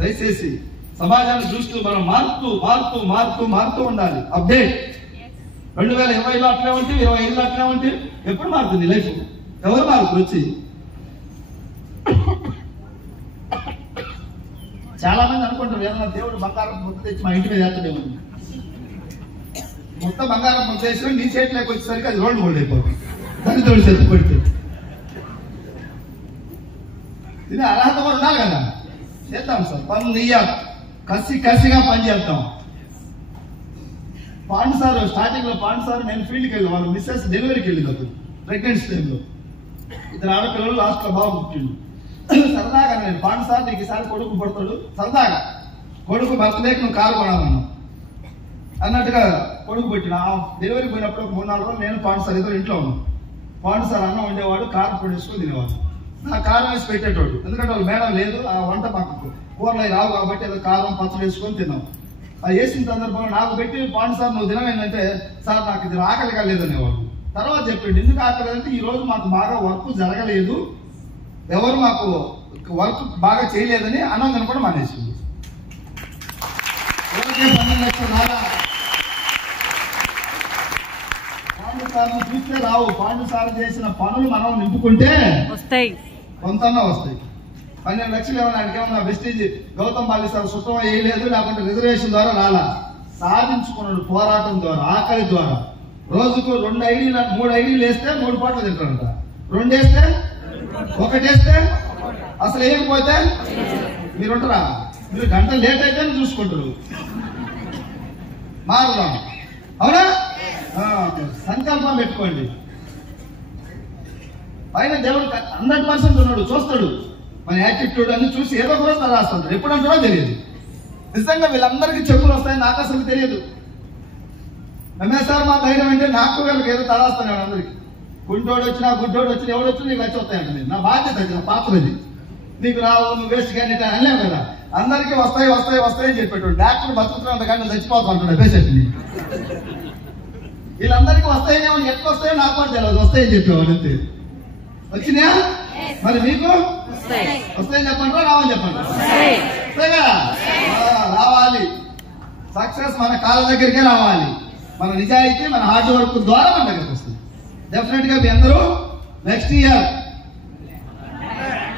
దయచేసి సమాజాన్ని చూస్తూ మనం మారుతూ మారుతూ మారుతూ మారుతూ ఉండాలి. అప్డేట్ 2020లో అట్లే ఉంటే 25లో అట్లే ఉంటే ఎప్పుడు మారుతుంది లైఫ్? ఎవరు మారుతుంది వచ్చి? చాలా మంది అనుకుంటారు ఏదన్నా దేవుడు బంగారం ముద్ద తెచ్చి మా ఇంటి మీద వేస్తాడేమో. మొత్తం బంగారం ముద్ద వేసిన నీ చేతిలోకి వచ్చేసరికి అది రోడ్డు గోల్డ్ అయిపోతుంది. దరిద్రుడు చేతి పెడితే ఇది అర్హత కూడా ఉండాలి కదా. చేద్దాం సార్, పనులు నెయ్యాలి, కసిగా పని చేద్దాం. పాండు సార్ స్టార్టింగ్ లో నేను ఫీల్డ్కి వెళ్ళి వాళ్ళ మిస్సెస్ డెలివరీకి వెళ్ళింది అప్పుడు ప్రెగ్నెన్సీ టైంలో. ఇద్దరు ఆడపిల్లలు లాస్ట్ లో బాబు పుట్టిండు. సరదాగా నేను పాండు సార్ నీకు ఈసారి కొడుకు పడతాడు, సరదాగా కొడుకు బర్త్డేకి నువ్వు కారు కొనాలన్నా అన్నట్టుగా కొడుకు పెట్టిన. డెలివరీ పోయినప్పుడు ఒక 3-4 రోజులు నేను పాండు సార్ ఇద్దరు ఇంట్లో ఉన్నాను. పాండు సార్ అన్నం వండేవాడు, కారు పొడేసుకుని తినేవాడు. నా కారం వేసి పెట్టేటోడు, ఎందుకంటే వాళ్ళు మేడం లేదు, ఆ వంట మాకు కూరలు రావు కాబట్టి ఏదో కారం పచ్చడి వేసుకొని తిన్నాం. ఆ వేసిన సందర్భంలో నాకు పెట్టి పాండు సార్ నువ్వు తినమేంటంటే సార్ నాకు ఇది ఆకలిగా లేదనేవాడు. తర్వాత చెప్పిండు ఎందుకు ఆకలి అంటే ఈ రోజు మాకు బాగా వర్క్ జరగలేదు, ఎవరు మాకు వర్క్ బాగా చేయలేదని అన్నం తినకుండా మానేసింది. 12 లక్షలు రాగా పాండు సార్ను చూస్తే రావు. పాండు సార్ చేసిన పనులు మనం నింపుకుంటే వస్తాయి, కొంతన్నా వస్తాయి. 12 లక్షలు ఏమన్నా వెస్టేజ్ గౌతమ్ బాలి సార్ సుతం వేయలేదు, లేకుంటే రిజర్వేషన్ ద్వారా రాలా. సాధించుకున్నాడు పోరాటం ద్వారా, ఆకలి ద్వారా. రోజుకు 2 ఐడీలు 3 ఐడీలు వేస్తే 3 పూటలు తింటారంట. 2 వేస్తే 1 వేస్తే అసలు వేయకపోతే మీరుంటారా? మీరు గంట లేట్ అయితే చూసుకుంటారు. మారుదాం, అవునా? సంకల్పం పెట్టుకోండి. పైన దేవుడు 100% ఉన్నాడు, చూస్తాడు మన యాటిట్యూడ్ అని. చూసి ఏదో ఒక రోజు రాస్తాడు, ఎప్పుడు అంటాడో తెలియదు. నిజంగా వీళ్ళందరికీ చెప్పులు వస్తాయని నాకు అసలు తెలియదు. సార్ మా ధైర్యం అంటే నాకు వీళ్ళకి ఏదో తడాస్తాను అందరికి. గుంటోడు వచ్చినా గుడ్డోడు వచ్చినా ఎవడు వచ్చినా నీకు వచ్చి వస్తాయండి. నా బాధ్యత, నా పాత్ర ఇది. నీకు రావు, నువ్వు వేస్ట్ కానీ అనలేవు కదా. అందరికీ వస్తాయి వస్తాయి వస్తాయి అని చెప్పేటోడు. డాక్టర్ బతుకుతున్నంత కానీ చచ్చిపోతా ఉంటాడు పేషెంట్ని. వీళ్ళందరికీ వస్తాయనేమో, ఎట్లా వస్తాయో నాకు కూడా తెలియదు, వస్తాయని చెప్పేవాడు అంతే. వచ్చినాయా? మరి మీకు వస్తాయని చెప్పండి, రావని చెప్పండి. కదా రావాలి. సక్సెస్ మన కాళ్ళ దగ్గరికే రావాలి. మన నిజాయితీ, మన హార్డ్ వర్క్ ద్వారా మన దగ్గరికి వస్తుంది. డెఫినెట్ గా మీ అందరూ నెక్స్ట్ ఇయర్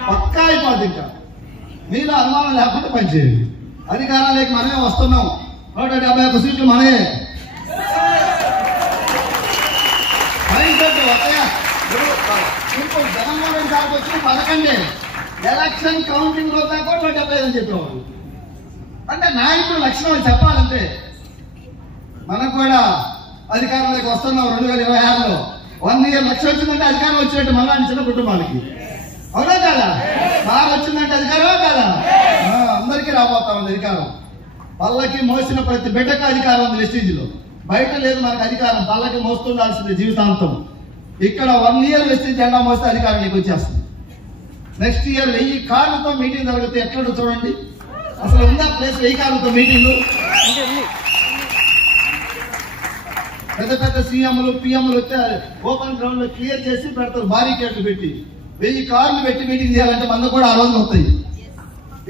పక్కా అయిపోద్ది. ఇంకా మీలో అనుమానం లేకుండా పనిచేయండి. అధికారాలకి మనమే వస్తున్నాం. 171 సీట్లు మనమే. జగన్మోహన్ రెడ్డి సార్కి వచ్చిన 11 ఎలక్షన్ కౌంటింగ్ లో దాకా 175 అని చెప్పేవాళ్ళు. అంటే నాయకుడు లక్షణం చెప్పాలంటే మనకు కూడా అధికారంలోకి వస్తున్నాం 2026లో. 1 ఇయర్ లక్ష వచ్చిందంటే అధికారం వచ్చినట్టు మళ్ళీ చిన్న కుటుంబాలకి, అవునా కదా? బాగా వచ్చిందంటే అధికారం కదా, అందరికీ రాబోతా ఉంది అధికారం. పల్లకి మోసిన ప్రతి బిడ్డకు అధికారం ఉంది వెస్టీజ్ లో. బయట లేదు మనకు అధికారం, పల్లకి మోస్తుండాల్సింది జీవితాంతం. ఇక్కడ 1 ఇయర్ వెస్టీజ్ జెండా మోస్తే అధికారం నీకు వచ్చేస్తుంది. నెక్స్ట్ ఇయర్ 1000 కార్లతో మీటింగ్ జరిగితే ఎట్లా చూడండి. అసలు ఉందా ప్లేస్ 1000 కార్లతో మీటింగ్? పెద్ద పెద్ద సీఎంలు పిఎంలు వస్తే ఓపెన్ గ్రౌండ్ లో క్లియర్ చేసి పెడతారు, బారికేడ్లు పెట్టి. 1000 కార్లు పెట్టి మీటింగ్ చేయాలంటే మన కూడా ఆ రోజు వస్తాయి.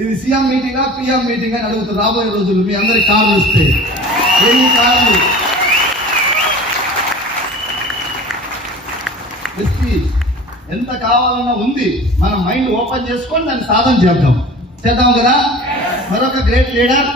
ఇది సీఎం మీటింగా పిఎం మీటింగ్ అని అడుగుతారు రాబోయే రోజులు. మీ అందరికి కార్లు వస్తే 1000 కార్లు ఎంత కావాలన్నా ఉంది. మన మైండ్ ఓపెన్ చేసుకొని దాన్ని సాధన చేద్దాం కదా. మరొక గ్రేట్ లీడర్